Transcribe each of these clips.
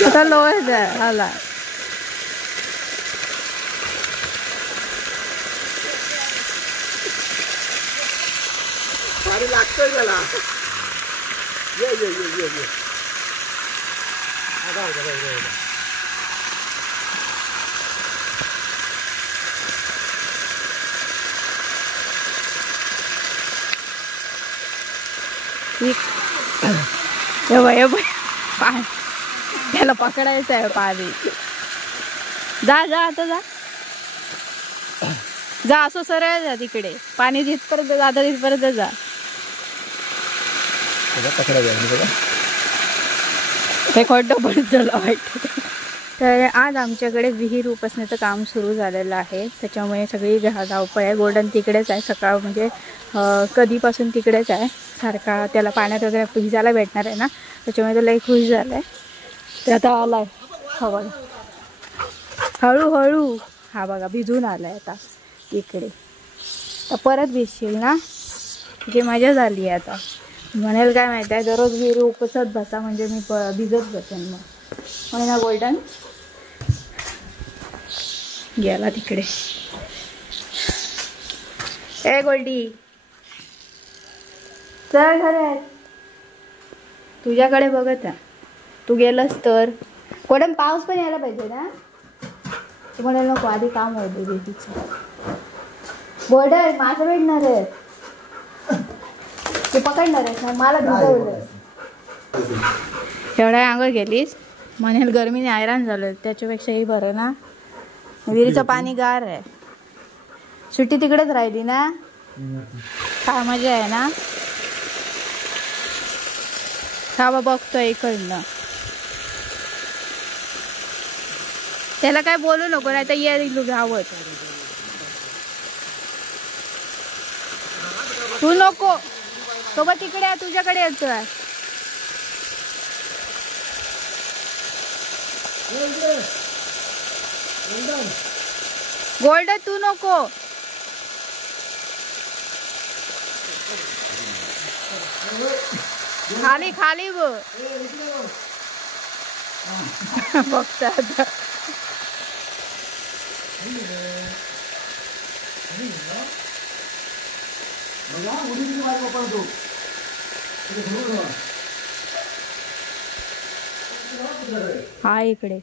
आता लोह आला पाणी लागतोय त्याला ये त्याला पकडायचं आहे पाणी जा जा आता जा जा असं सरळ जा तिकडे पाणी जिथपर्यंत जाता तिथपर्यंत जा हे खड्डं पडत झालं वाईट तर आज आमच्याकडे विहीर उपसण्याचं काम सुरू झालेलं आहे त्याच्यामुळे सगळी धावपळ आहे गोल्डन तिकडेच आहे सकाळ म्हणजे कधीपासून तिकडेच आहे सारखा त्याला पाण्यात वगैरे भिजायला भेटणार आहे ना त्याच्यामुळे तो लई खुश झाला आहे तर आता आलाय हा बघा हळूहळू हा बघा भिजून आलाय आता इकडे तर परत भिजशील ना म्हणजे मजा झाली आहे आता म्हणेल काय माहिती आहे दररोज विहीर उपसत बसा म्हणजे मी भिजत बसेन मग होय ना गोल्डन गेला तिकडे ए गोल्डी चल घरात तुझ्याकडे बघत आहे तू गेलंस तर कोण पाऊस पण यायला पाहिजे ना तू म्हणाल नको आधी काम होते बेटीचं गोल्डन माझं भेटणार आहे तू पकडणार आहेस ना मला भिजवलं एवढ्या अंघोळ गेलीस म्हणेल गरमीने हैराण झालं त्याच्यापेक्षाही बरं ना विहिरीचं पाणी गार आहे सुट्टी तिकडेच राहिली ना काय मजा आहे ना हा बा बघतोय इकडनं त्याला काय बोलू नको नाही तर ये घावत तू नको सोबत तिकडे तुझ्याकडे येतोय गोल्डन तू नको खाली खाली बघता आता हा इकडे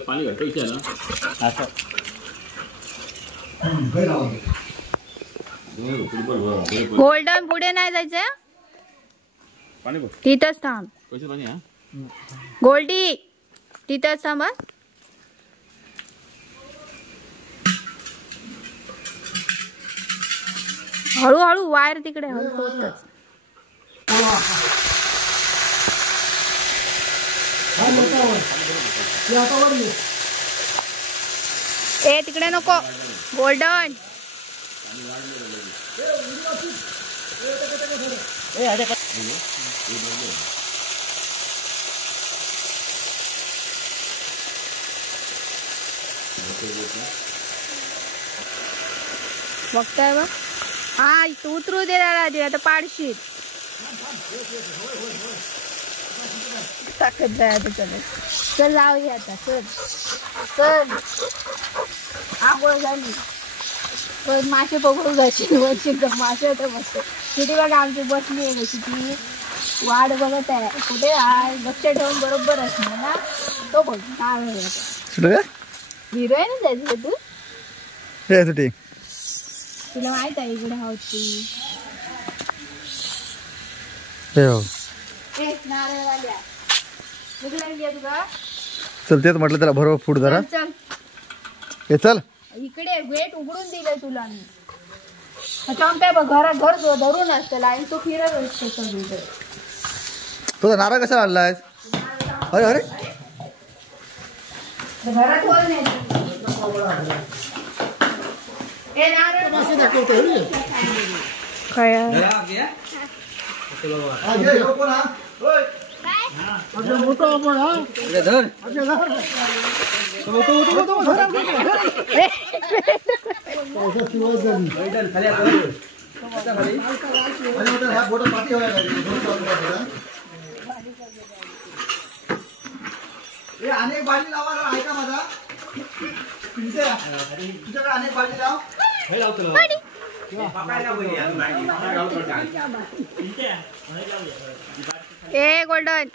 पाणी घट्ट इथे ना गोल्डन पुढे नाही जायचं तिथंच थांब गोल्डी तिथंच थांब हळूहळू वायर तिकडे होतच ए तिकडे नको गोल्डन बघताय बघ हा तू उतरू दे आधी आता पाडशील ताकद जाय आता चल जाऊया आता चल चल आंघोळ झाली पण मासे पकडून जायचे वरची मासे होते मस्त किती बघा आमची बसली आहे कशी ती वाट बघत आहे कुठे आहे लक्ष ठेवून बरोबर असणार ना तो बघ काय हिरोईन जायचं तू तुला माहित आहे इकडे होती नारळवाल्या चल तेच म्हटलं त्याला बरोबर फूट जरा चल हे चल इकडे वेट उघडून दिलंय तुला मी घरात घर धरून असतं आणि तू फिरत असतो सगळीकडे तुझा नारळ कसा आणलाय? अरे अरे घरात होल नाही ए नारळ काय अनेक बाजी लावा जरा, ऐका माझा. तुझ्याकडे अनेक बाजी लाव. ए गोल्डन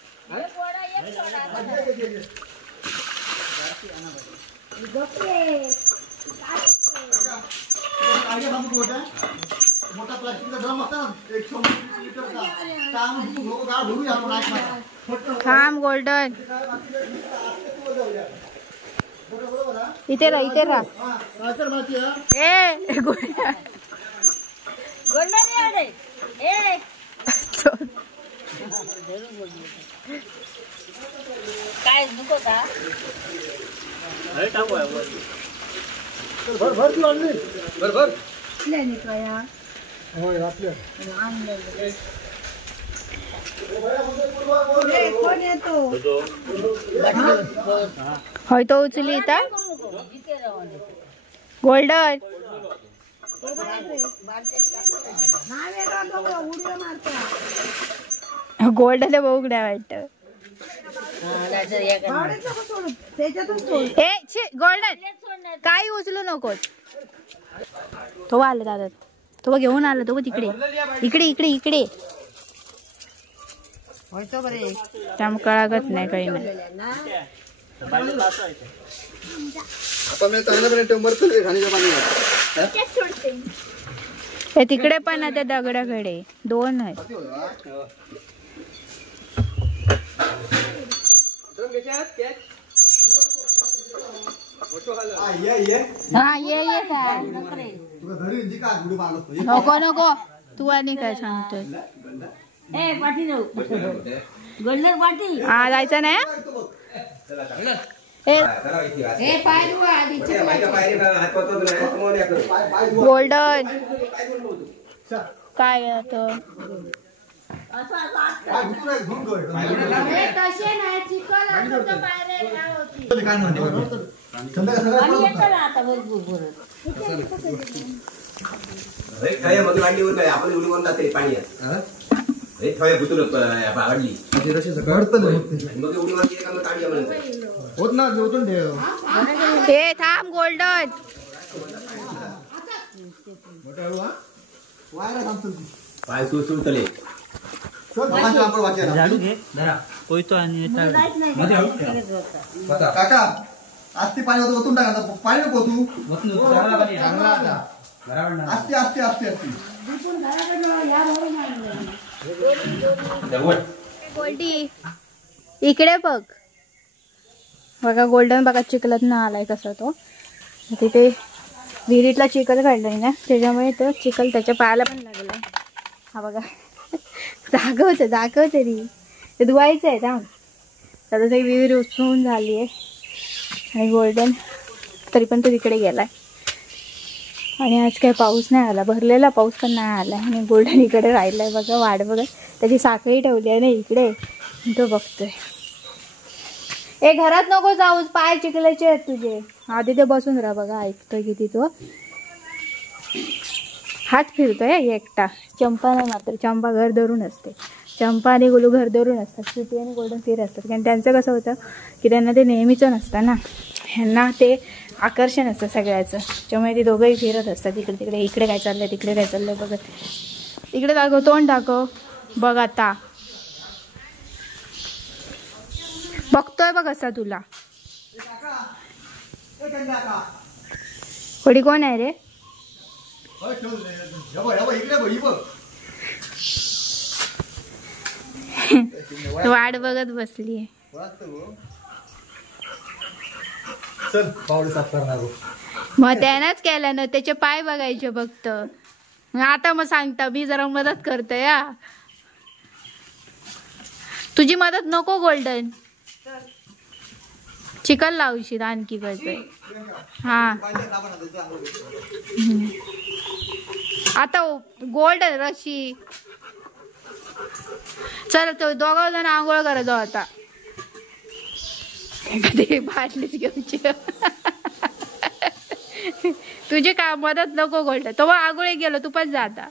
मोठा प्लास्टिकचा ड्रम असता ना 100 लिटरचा, थांब गोल्डन इथे राहा ए गोल्डन ए काय नको का भर होय तो उचली इथं गोल्डन गोल्डन बघूया वाटत ए गोल्डन काही उचलू नकोस तो आला दादा तो बघ घेऊन आला तो बघ तिकडे इकडे इकडे इकडे त्यामुळे कळागत नाही काही नाही ते तिकडे पण आहे त्या दगडाकडे 2 आहेत हा ये नको नको तू आणि काय सांगतोय हा जायचं नाही गोल्डन काय आपण उडी म्हणून जाते पाणी होत ना हे थांब गोल्डन पाय सुळसुळतले झाडू घे धरा पोयतो आणि काका आस्ती पाणी होतं ओतून टाका पाणी नको तू आस्ती आस्ती आस्ती आस्ती गोल्डी इकडे बघ बघा गोल्डन बघा चिखलात ना आलाय कसा तो तिथे विहिरीतला चिखल काढलाय ना त्याच्यामुळे तो चिखल त्याच्या पायाला पण लागलाय हा बघा दाखव तरी ते धुवायचं आहे थांब त्याला ती विहीर उचलून झाली आहे आणि गोल्डन तरी पण तो तिकडे गेलाय आणि आज काही पाऊस नाही आला भरलेला पाऊस पण नाही आला आणि गोल्डन इकडे राहिलाय बघा वाट बघा त्याची साखळी ठेवली आहे ना इकडे तो बघतोय ए घरात नको जाऊस पाय चिखलाचे आहेत तुझे आधी ते बसून राहा बघा ऐकतोय किती तो हात फिरतोय एकटा चंपा नाही मात्र चंपा घर धरून असते चंपा आणि गोलू घर धरून असतात स्वीटी आणि गोल्डन फिर असतात कारण त्यांचं कसं होतं की त्यांना ते नेहमीचं नसतं ना ह्यांना ते आकर्षण असतं सगळ्याचं त्यामुळे ते दोघंही फिरत असतात इकडे तिकडे इकडे काय चाललंय तिकडे काय चाललंय बघत इकडे दाखव तोंड दाखव बघ आता बघतोय बघ असा तुला कोणी कोण आहे रे वाट बघत बसली चल पावडे साफ करणार मग त्यानंच केलं ना त्याचे पाय बघायचे फक्त आता मग सांगता मी जरा मदत करते या तुझी मदत नको गोल्डन. चिकन लावशील आणखी कसं. हा आता गोल्डन रशी. चल तो दोघं जण आंघोळ करा जाऊ आता. ते बाटलीच घेऊची. तुझी काय मदत नको गोल्डन. तो आंघोळी गेलो तू पण जा आता.